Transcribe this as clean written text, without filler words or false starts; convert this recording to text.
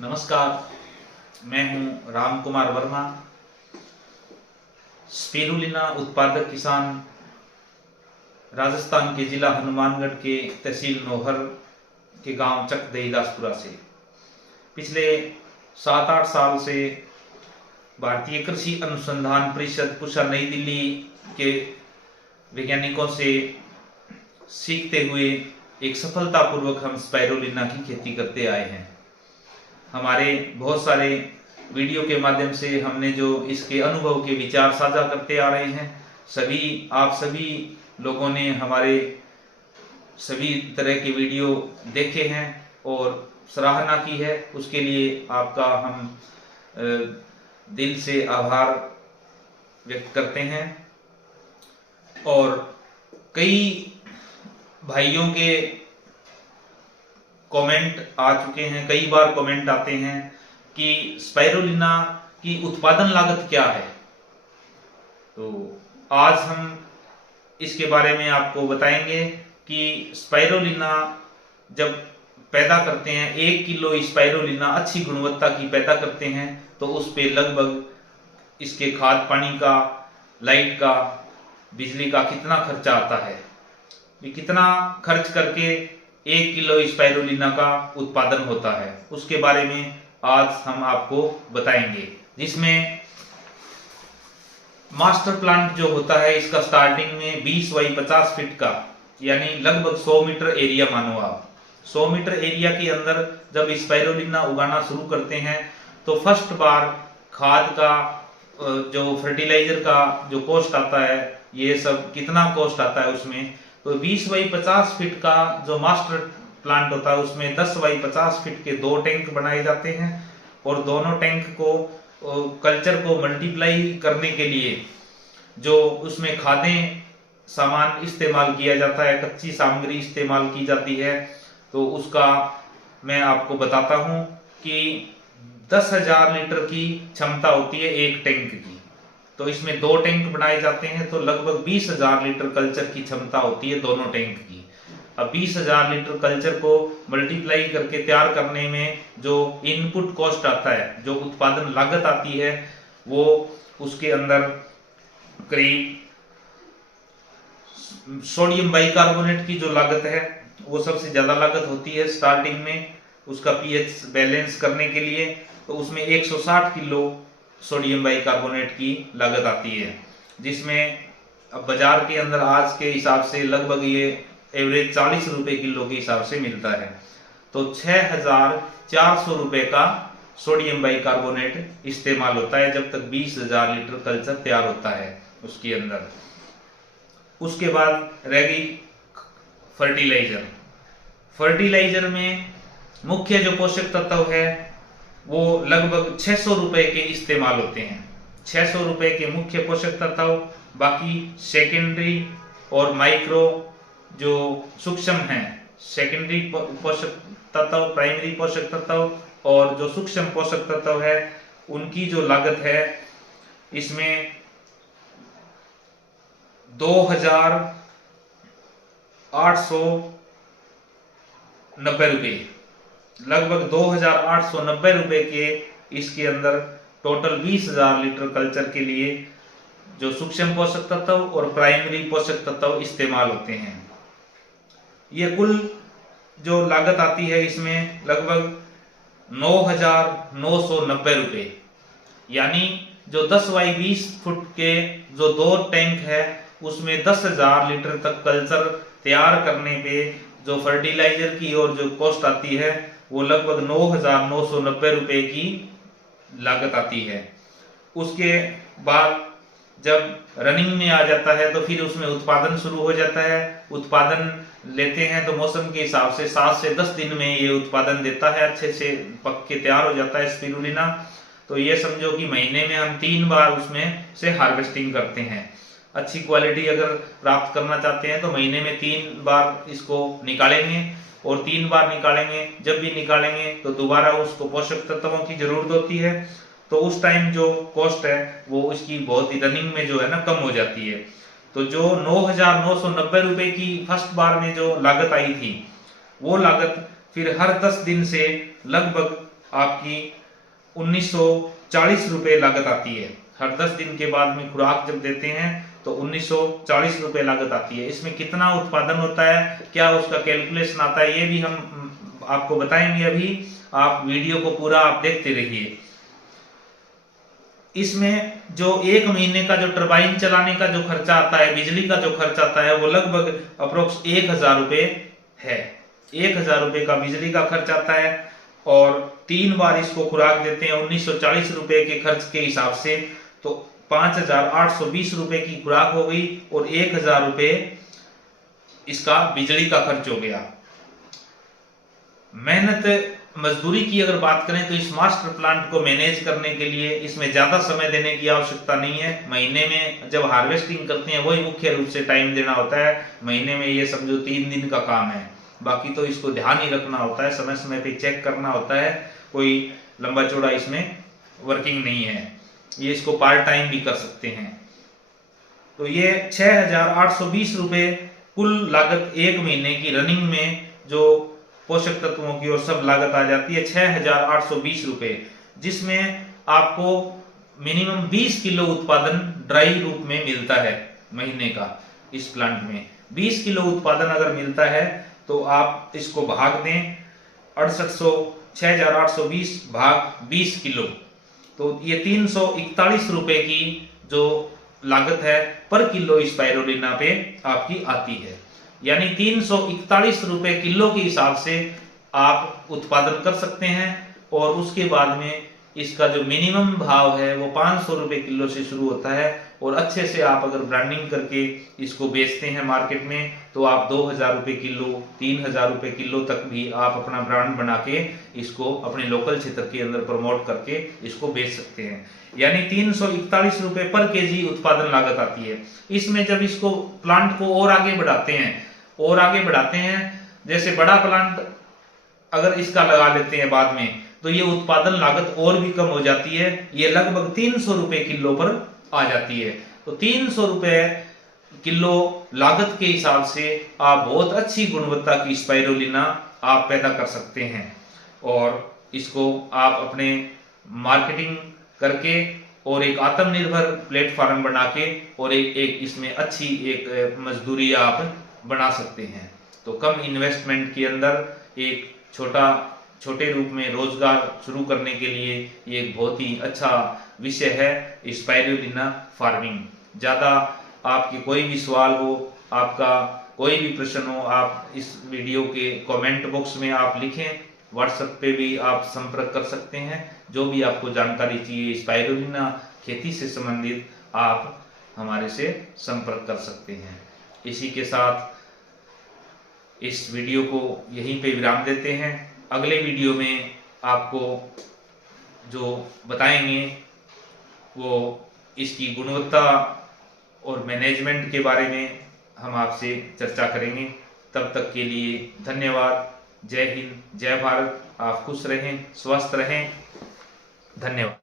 नमस्कार, मैं हूं राम कुमार वर्मा, स्पिरुलिना उत्पादक किसान, राजस्थान के जिला हनुमानगढ़ के तहसील नौहर के गांव चक दहीदासपुरा से। पिछले 7-8 साल से भारतीय कृषि अनुसंधान परिषद पुषा नई दिल्ली के वैज्ञानिकों से सीखते हुए एक सफलतापूर्वक हम स्पाइरुलिना की खेती करते आए हैं। हमारे बहुत सारे वीडियो के माध्यम से हमने जो इसके अनुभव के विचार साझा करते आ रहे हैं, आप सभी लोगों ने हमारे सभी तरह के वीडियो देखे हैं और सराहना की है। उसके लिए आपका हम दिल से आभार व्यक्त करते हैं। और कई भाइयों के कमेंट आ चुके हैं, कई बार कमेंट आते हैं कि स्पाइरुलिना की उत्पादन लागत क्या है। तो आज हम इसके बारे में आपको बताएंगे कि स्पाइरुलिना जब पैदा करते हैं, 1 किलो स्पाइरुलिना अच्छी गुणवत्ता की पैदा करते हैं तो उस पे लगभग इसके खाद पानी का, लाइट का, बिजली का कितना खर्चा आता है, ये कितना खर्च करके 1 किलो स्पाइरुलिना का उत्पादन होता है, उसके बारे में आज हम आपको बताएंगे। जिसमें मास्टर प्लांट जो होता है, इसका स्टार्टिंग में 20 बाई 50 फीट का, यानी लगभग 100 मीटर एरिया मानो आप। 100 मीटर एरिया के अंदर जब स्पाइरुलिना उगाना शुरू करते हैं तो फर्स्ट बार खाद का, जो फर्टिलाइजर का जो कॉस्ट आता है, ये सब कितना कॉस्ट आता है उसमें, तो 20 बाई 50 फीट का जो मास्टर प्लांट होता है उसमें 10 बाई 50 फीट के 2 टैंक बनाए जाते हैं और दोनों टैंक को कल्चर को मल्टीप्लाई करने के लिए जो उसमें खादें सामान इस्तेमाल किया जाता है, कच्ची सामग्री इस्तेमाल की जाती है, तो उसका मैं आपको बताता हूं कि 10,000 लीटर की क्षमता होती है एक टैंक की। तो इसमें 2 टैंक बनाए जाते हैं तो लगभग 20,000 लीटर कल्चर की क्षमता होती है दोनों टैंक की। अब 20,000 लीटर कल्चर को मल्टीप्लाई करके तैयार करने में जो इनपुट कॉस्ट आता है, जो उत्पादन लागत आती है, वो उसके अंदर करीब सोडियम बाइकार्बोनेट की जो लागत है वो सबसे ज्यादा लागत होती है स्टार्टिंग में, उसका पीएच बैलेंस करने के लिए। तो उसमें 160 किलो सोडियम बाइकार्बोनेट की लागत आती है, जिसमें अब बाजार के अंदर आज के हिसाब से लगभग ये एवरेज 40 रुपए किलो के हिसाब से मिलता है। तो 6,400 रुपए का सोडियम बाइकार्बोनेट इस्तेमाल होता है जब तक 20,000 लीटर कल्चर तैयार होता है उसके अंदर। उसके बाद रह गई फर्टिलाइजर। फर्टिलाइजर में मुख्य जो पोषक तत्व है वो लगभग 600 रुपए के इस्तेमाल होते हैं। 600 रुपए के मुख्य पोषक तत्व, बाकी सेकेंडरी और माइक्रो जो सूक्ष्म हैं, सेकेंडरी पोषक तत्व, प्राइमरी पोषक तत्व और जो सूक्ष्म पोषक तत्व है, उनकी जो लागत है इसमें 2,890 रुपए, लगभग 2,890 रुपए के इसके अंदर टोटल 20,000 लीटर कल्चर के लिए जो सूक्ष्म पोषक तत्व और प्राइमरी पोषक तत्व इस्तेमाल होते हैं। ये कुल जो लागत आती है इसमें लगभग 9,990 रुपए, यानी जो 10 बाई 20 फुट के जो 2 टैंक है उसमें 10,000 लीटर तक कल्चर तैयार करने पे जो फर्टिलाइजर की और जो कॉस्ट आती है वो लगभग 9,990 रुपए की लागत आती है। उसके बाद जब रनिंग में आ जाता है तो फिर उसमें उत्पादन शुरू हो जाता है। उत्पादन लेते हैं तो मौसम के हिसाब से 7 से 10 दिन में ये उत्पादन देता है, अच्छे से पक के तैयार हो जाता है स्पिरुलिना। तो ये समझो कि महीने में हम 3 बार उसमें से हार्वेस्टिंग करते हैं। अच्छी क्वालिटी अगर प्राप्त करना चाहते हैं तो महीने में 3 बार इसको निकालेंगे और 3 बार निकालेंगे। जब भी निकालेंगे तो दोबारा उसको पोषक तत्वों की जरूरत होती है, तो उस टाइम जो कॉस्ट है वो उसकी बहुत ही रनिंग में जो है ना कम हो जाती है। तो जो 9,990 रुपए की फर्स्ट बार में जो लागत आई थी, वो लागत फिर हर 10 दिन से लगभग आपकी 1940 रुपए लागत आती है। हर 10 दिन के बाद में खुराक जब देते हैं तो 1940 रुपए लागत आती है। इसमें कितना उत्पादन होता है, क्या उसका कैलकुलेशन आता है, ये भी हम आपको बताएंगे। अभी आप वीडियो को पूरा आप देखते रहिए। इसमें जो 1 महीने का जो टरबाइन चलाने का जो खर्चा आता है, बिजली का जो खर्च आता है, वो लगभग अप्रोक्स 1000 रुपए है। 1000 रुपए का बिजली का खर्च आता है और 3 बार इसको खुराक देते हैं 1940 रुपए के खर्च के हिसाब से, तो 5820 रुपए की खुराक हो गई और 1000 रुपए इसका बिजली का खर्च हो गया। मेहनत मजदूरी की अगर बात करें तो इस मास्टर प्लांट को मैनेज करने के लिए इसमें ज्यादा समय देने की आवश्यकता नहीं है। महीने में जब हार्वेस्टिंग करते हैं वही मुख्य रूप से टाइम देना होता है। महीने में ये समझो 3 दिन का काम है, बाकी तो इसको ध्यान ही रखना होता है, समय समय पे चेक करना होता है। कोई लंबा चौड़ा इसमें वर्किंग नहीं है, ये इसको पार्ट टाइम भी कर सकते हैं। तो ये 6820 रुपए कुल लागत 1 महीने की रनिंग में जो पोषक तत्वों की और सब लागत आ जाती है 6820 रुपए, जिसमें आपको मिनिमम 20 किलो उत्पादन ड्राई रूप में मिलता है महीने का। इस प्लांट में 20 किलो उत्पादन अगर मिलता है तो आप इसको भाग दें 6820 भाग 20 किलो, तो ये 341 रुपए की जो लागत है पर किलो स्पाइरुलिना पे आपकी आती है। यानी 341 रुपए किलो के हिसाब से आप उत्पादन कर सकते हैं और उसके बाद में इसका जो मिनिमम भाव है वो 500 रुपए किलो से शुरू होता है। और अच्छे से आप अगर ब्रांडिंग करके इसको बेचते हैं मार्केट में तो आप 2000 रुपए किलो 3000 रुपए किलो तक भी आप अपना ब्रांड बना के इसको अपने लोकल क्षेत्र के अंदर प्रमोट करके इसको बेच सकते हैं। यानी 341 रुपए पर केजी उत्पादन लागत आती है। इसमें जब इसको प्लांट को और आगे बढ़ाते हैं जैसे बड़ा प्लांट अगर इसका लगा लेते हैं बाद में तो ये उत्पादन लागत और भी कम हो जाती है, ये लगभग 300 रुपए किलो पर आ जाती है। तो 300 रुपए किलो लागत के हिसाब से आप बहुत अच्छी गुणवत्ता की स्पाइरुलिना आप पैदा कर सकते हैं और इसको आप अपने मार्केटिंग करके और एक आत्मनिर्भर प्लेटफॉर्म बना के और एक इसमें अच्छी एक मजदूरी आप बना सकते हैं। तो कम इन्वेस्टमेंट के अंदर एक छोटे रूप में रोजगार शुरू करने के लिए ये एक बहुत ही अच्छा विषय है स्पाइरुलिना फार्मिंग। ज्यादा आपके कोई भी सवाल हो, आपका कोई भी प्रश्न हो, आप इस वीडियो के कमेंट बॉक्स में आप लिखें, व्हाट्सएप पे भी आप संपर्क कर सकते हैं। जो भी आपको जानकारी चाहिए स्पाइरुलिना खेती से संबंधित आप हमारे से संपर्क कर सकते हैं। इसी के साथ इस वीडियो को यहीं पे विराम देते हैं। अगले वीडियो में आपको जो बताएंगे वो इसकी गुणवत्ता और मैनेजमेंट के बारे में हम आपसे चर्चा करेंगे। तब तक के लिए धन्यवाद। जय हिंद, जय भारत। आप खुश रहें, स्वस्थ रहें। धन्यवाद।